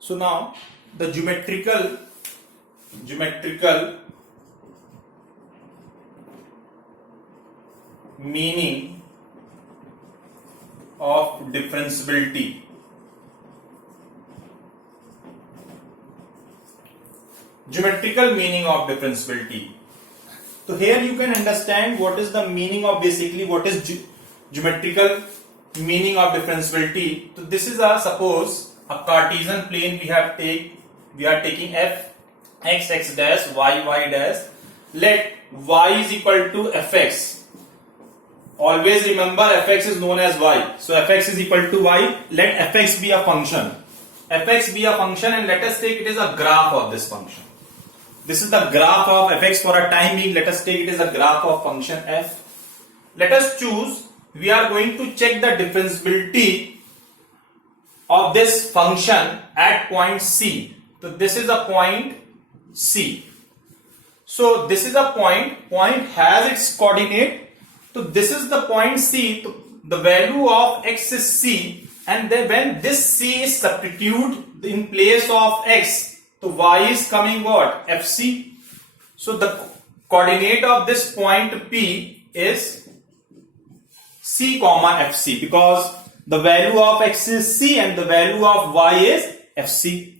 So now the geometrical meaning of differentiability. Geometrical meaning of differentiability. So here you can understand what is the meaning of basically what is geometrical meaning of differentiability. So this is a suppose a Cartesian plane we are taking f x dash y dash. Let y is equal to fx. Always remember fx is known as y. So fx is equal to y. Let fx be a function. Fx be a function and let us take it as a graph of this function. This is the graph of fx for a time being. Let us take it as a graph of function f. Let us choose. We are going to check the differentiability of this function at point C. So this is a point C. So this is a point. Point has its coordinate. So this is the point C. So the value of x is C, and then when this C is substituted in place of x, so y is coming what? FC. So the coordinate of this point P is C comma FC, because the value of x is C and the value of y is FC.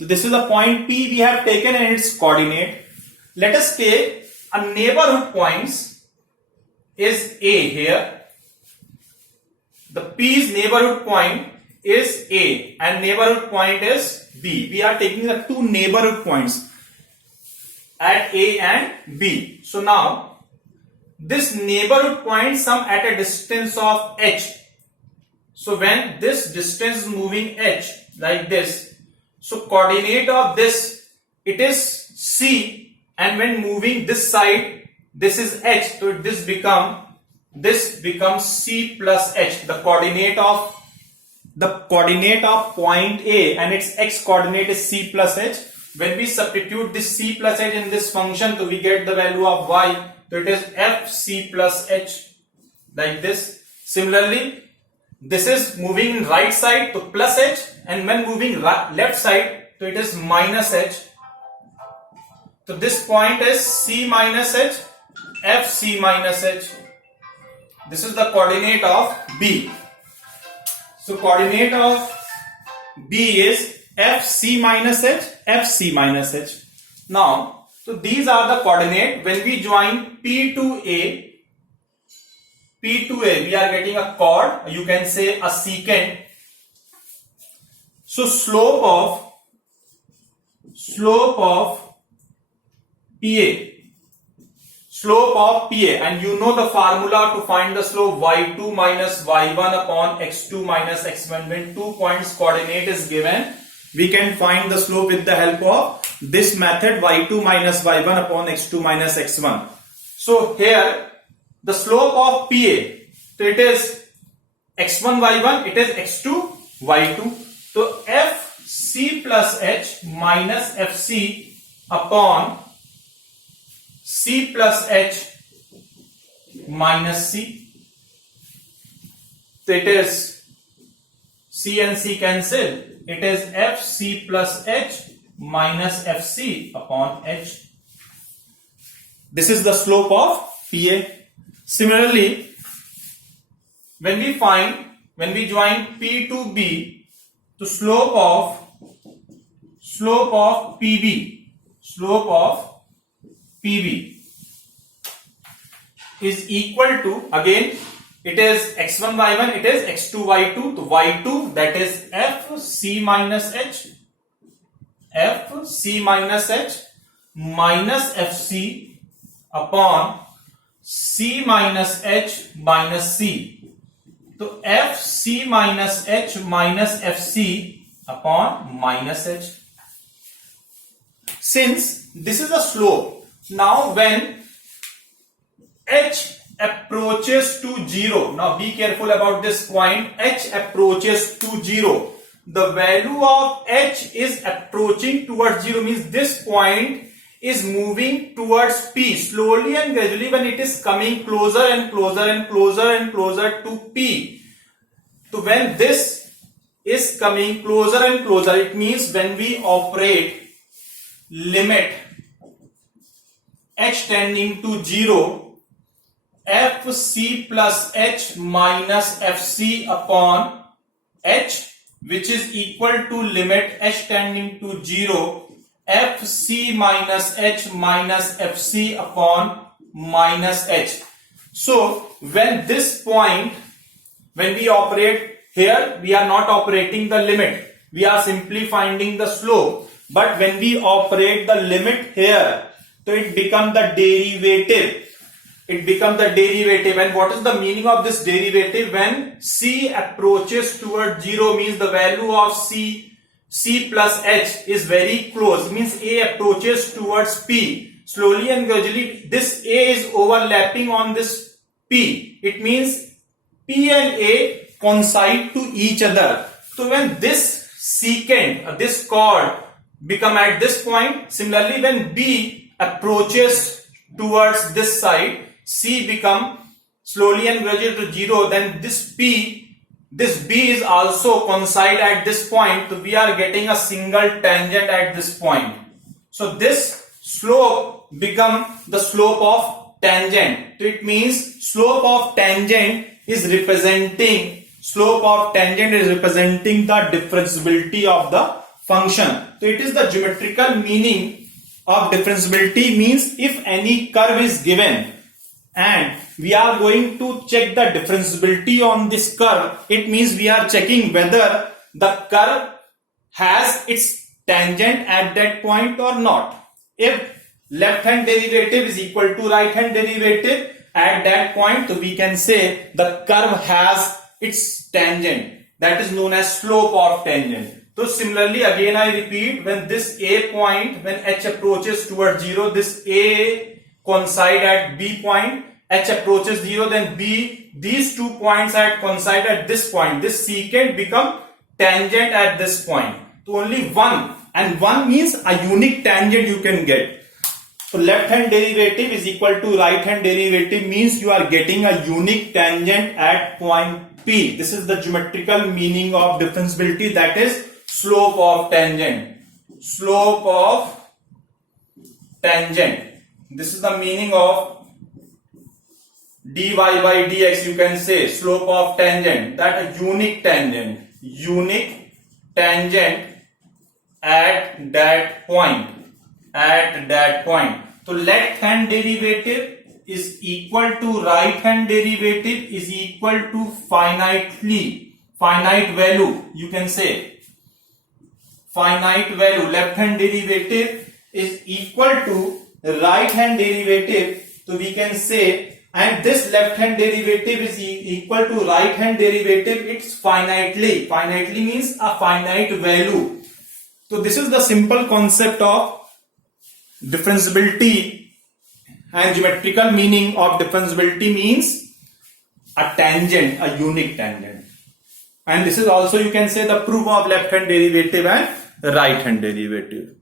So this is a point P we have taken and its coordinate. Let us take a neighborhood points is A here. The P's neighborhood point is A and neighborhood point is B. We are taking the two neighborhood points at A and B. So now this neighborhood point sum at a distance of h. So when this distance is moving h like this, so coordinate of this, it is C, and when moving this side, this is h, so this becomes C plus h. The coordinate of point A and its x coordinate is C plus h. When we substitute this C plus h in this function, so we get the value of y. So it is f C plus h like this. Similarly, this is moving in right side to plus h, and when moving left side, so it is minus h. So this point is C minus h, f C minus h. This is the coordinate of B. So coordinate of B is f C minus h, f C minus h. Now, so these are the coordinate. When we join P to A, we are getting a chord, you can say a secant. So slope of PA, and you know the formula to find the slope, y2 minus y1 upon x2 minus x1. When 2 points coordinate is given, we can find the slope with the help of this method, y2 minus y1 upon x2 minus x1. So here the slope of PA, so it is x1 y1, it is x2 y2. So fc plus h minus fc upon C plus h minus c. So it is C and C cancel. It is fc plus h minus fc upon h. This is the slope of PA. Similarly, when we join P to B, the slope of PB is equal to, again it is x1 y1, it is x2 y2. So y2, that is f C minus h minus fc upon C minus h minus c. So f C minus h minus fc upon minus h. Since this is a slope, now when h approaches to 0, now be careful about this point, h approaches to 0, the value of h is approaching towards 0, means this point is moving towards P slowly and gradually. When it is coming closer and closer and closer and closer to P, so when this is coming closer and closer, it means when we operate limit h tending to 0, fc plus h minus fc upon h, which is equal to limit h tending to 0, fc minus h minus fc upon minus h. So when this point, when we operate here, we are not operating the limit, we are simply finding the slope. But when we operate the limit here, so it becomes the derivative. It becomes the derivative. And what is the meaning of this derivative? When c approaches towards 0, means the value of c plus h is very close, means a approaches towards p. Slowly and gradually this a is overlapping on this p. It means p and a coincide to each other. So when this secant, this chord become at this point, similarly when b approaches towards this side, c become slowly and gradually to 0, then this b is also coincide at this point. So we are getting a single tangent at this point. So this slope become the slope of tangent. So it means slope of tangent is representing the differentiability of the function. So it is the geometrical meaning of differentiability, means if any curve is given and we are going to check the differentiability on this curve, it means we are checking whether the curve has its tangent at that point or not. If left hand derivative is equal to right hand derivative at that point, so we can say the curve has its tangent, that is known as slope of tangent. So similarly, again I repeat, when this a point, when h approaches towards 0, this a coincide at b point, h approaches 0, then b, these 2 points at coincide at this point, this secant become tangent at this point. So only one, and one means a unique tangent you can get. So left hand derivative is equal to right hand derivative, means you are getting a unique tangent at point P. This is the geometrical meaning of differentiability, that is slope of tangent. Slope of tangent. This is the meaning of dy by dx, you can say slope of tangent, that a unique tangent at that point. So left hand derivative is equal to right hand derivative is equal to finite value, you can say finite value. Left hand derivative is equal to right hand derivative, so we can say, and this left hand derivative is equal to right hand derivative, it's finitely means a finite value. So this is the simple concept of differentiability, and geometrical meaning of differentiability means a tangent, a unique tangent. And this is also, you can say, the proof of left hand derivative and right hand derivative.